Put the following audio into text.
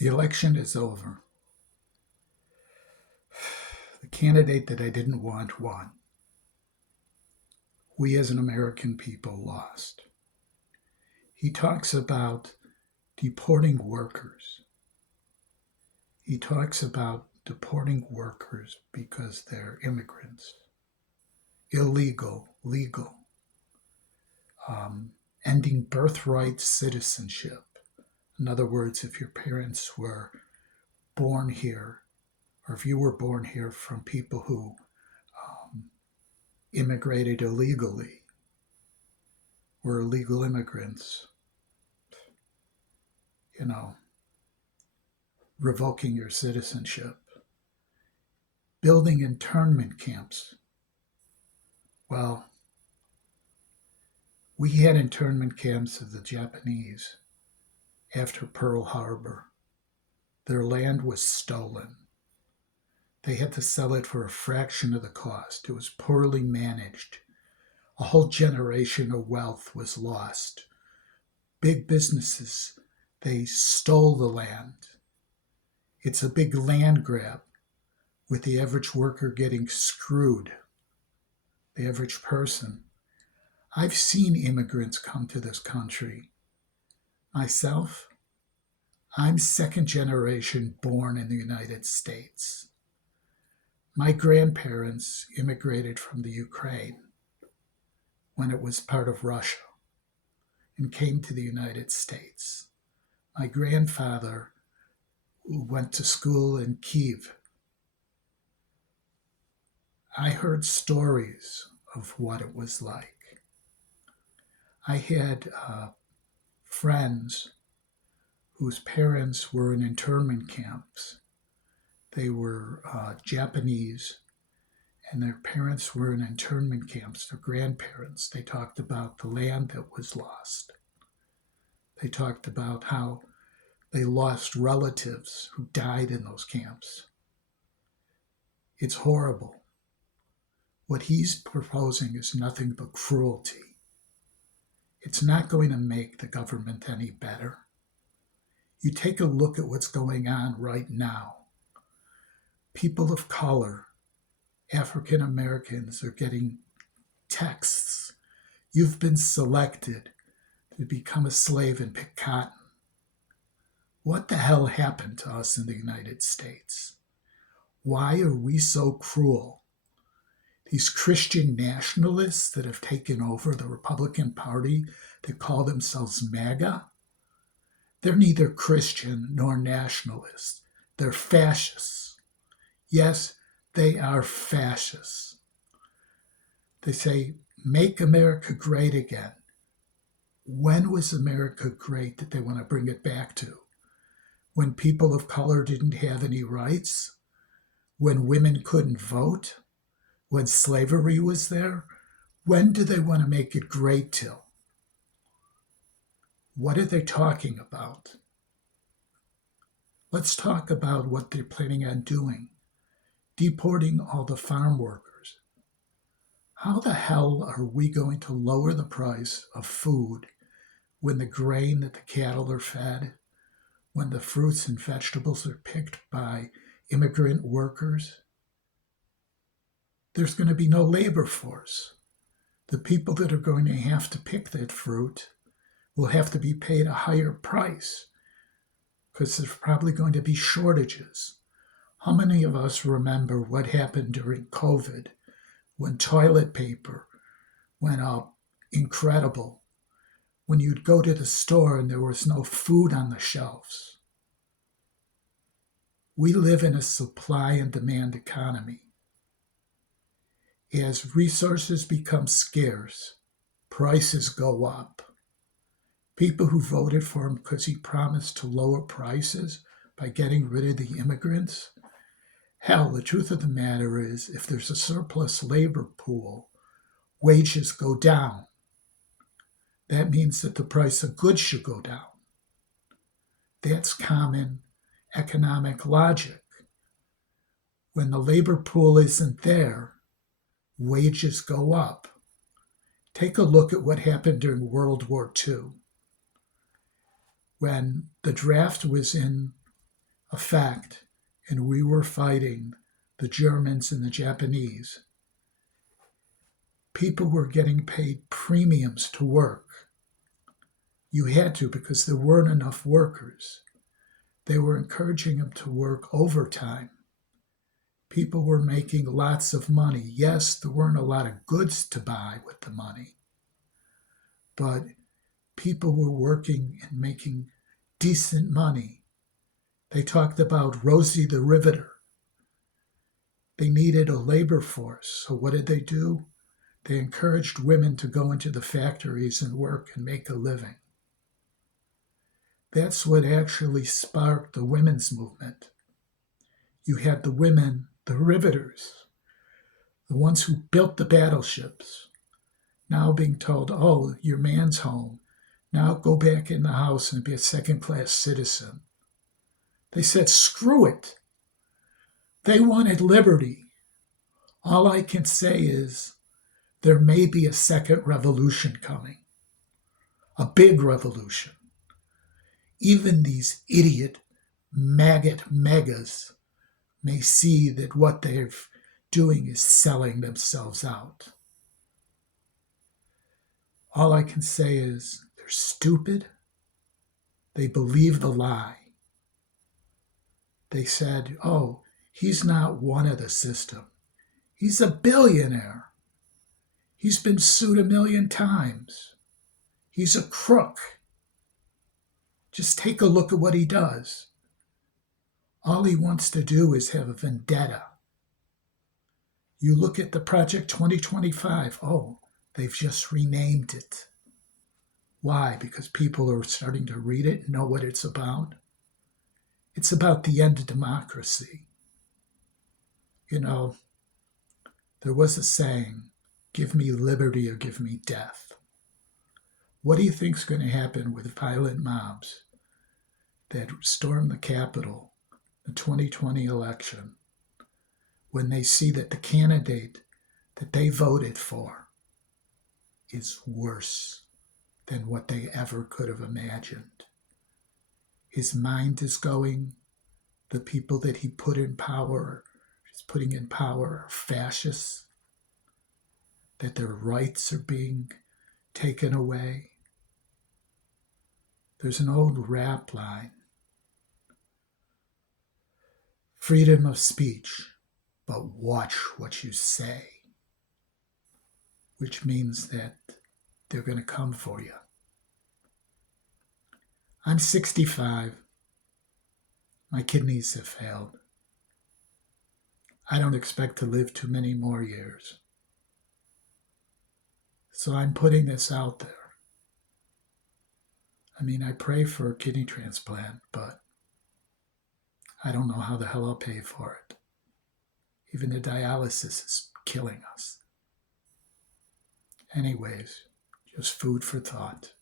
The election is over. The candidate that I didn't want won. We as an American people lost. He talks about deporting workers. He talks about deporting workers because they're immigrants. Illegal, legal. Ending birthright citizenship. In other words, if your parents were born here, or if you were born here from people who immigrated illegally, were illegal immigrants, revoking your citizenship, building internment camps. Well, we had internment camps of the Japanese after Pearl Harbor. Their land was stolen. They had to sell it for a fraction of the cost. It was poorly managed. A whole generation of wealth was lost. Big businesses, they stole the land. It's a big land grab, with the average worker getting screwed, the average person. I've seen immigrants come to this country. Myself, I'm second generation born in the United States. My grandparents immigrated from the Ukraine when it was part of Russia and came to the United States. My grandfather went to school in Kiev. I heard stories of what it was like. I had friends whose parents were in internment camps. They were Japanese, and their parents were in internment camps, their grandparents. They talked about the land that was lost. They talked about how they lost relatives who died in those camps. It's horrible. What he's proposing is nothing but cruelty. It's not going to make the government any better. You take a look at what's going on right now. People of color, African Americans, are getting texts. You've been selected to become a slave and pick cotton. What the hell happened to us in the United States? Why are we so cruel? These Christian nationalists that have taken over the Republican Party that call themselves MAGA, they're neither Christian nor nationalists. They're fascists. Yes, they are fascists. They say, make America great again. When was America great that they want to bring it back to? When people of color didn't have any rights? When women couldn't vote? When slavery was there? When do they want to make it great till? What are they talking about? Let's talk about what they're planning on doing. Deporting all the farm workers. How the hell are we going to lower the price of food when the grain that the cattle are fed, when the fruits and vegetables are picked by immigrant workers? There's going to be no labor force. The people that are going to have to pick that fruit will have to be paid a higher price because there's probably going to be shortages. How many of us remember what happened during COVID when toilet paper went up incredible, when you'd go to the store and there was no food on the shelves? We live in a supply and demand economy. As resources become scarce, prices go up. People who voted for him because he promised to lower prices by getting rid of the immigrants. Hell, the truth of the matter is, if there's a surplus labor pool, wages go down. That means that the price of goods should go down. That's common economic logic. When the labor pool isn't there, wages go up. Take a look at what happened during World War II. When the draft was in effect and we were fighting the Germans and the Japanese, people were getting paid premiums to work. You had to because there weren't enough workers. They were encouraging them to work overtime. People were making lots of money. Yes, there weren't a lot of goods to buy with the money, but people were working and making decent money. They talked about Rosie the Riveter. They needed a labor force. So what did they do? They encouraged women to go into the factories and work and make a living. That's what actually sparked the women's movement. You had the women, the riveters, the ones who built the battleships, now being told, oh, your man's home. Now go back in the house and be a second-class citizen. They said, screw it. They wanted liberty. All I can say is there may be a second revolution coming, a big revolution. Even these idiot maggot megas may see that what they're doing is selling themselves out. All I can say is they're stupid. They believe the lie. They said, oh, he's not one of the system. He's a billionaire. He's been sued 1,000,000 times. He's a crook. Just take a look at what he does. All he wants to do is have a vendetta. You look at the Project 2025. Oh, they've just renamed it. Why? Because people are starting to read it and know what it's about. It's about the end of democracy. You know, there was a saying, give me liberty or give me death. What do you think is going to happen with violent mobs that storm the Capitol, the 2020 election, when they see that the candidate that they voted for is worse than what they ever could have imagined? His mind is going. The people that he put in power, he's putting in power, are fascists, that their rights are being taken away. There's an old rap line, freedom of speech, but watch what you say, which means that they're going to come for you. I'm 65. My kidneys have failed. I don't expect to live too many more years. So I'm putting this out there. I mean, I pray for a kidney transplant, but I don't know how the hell I'll pay for it. Even the dialysis is killing us. Anyways, just food for thought.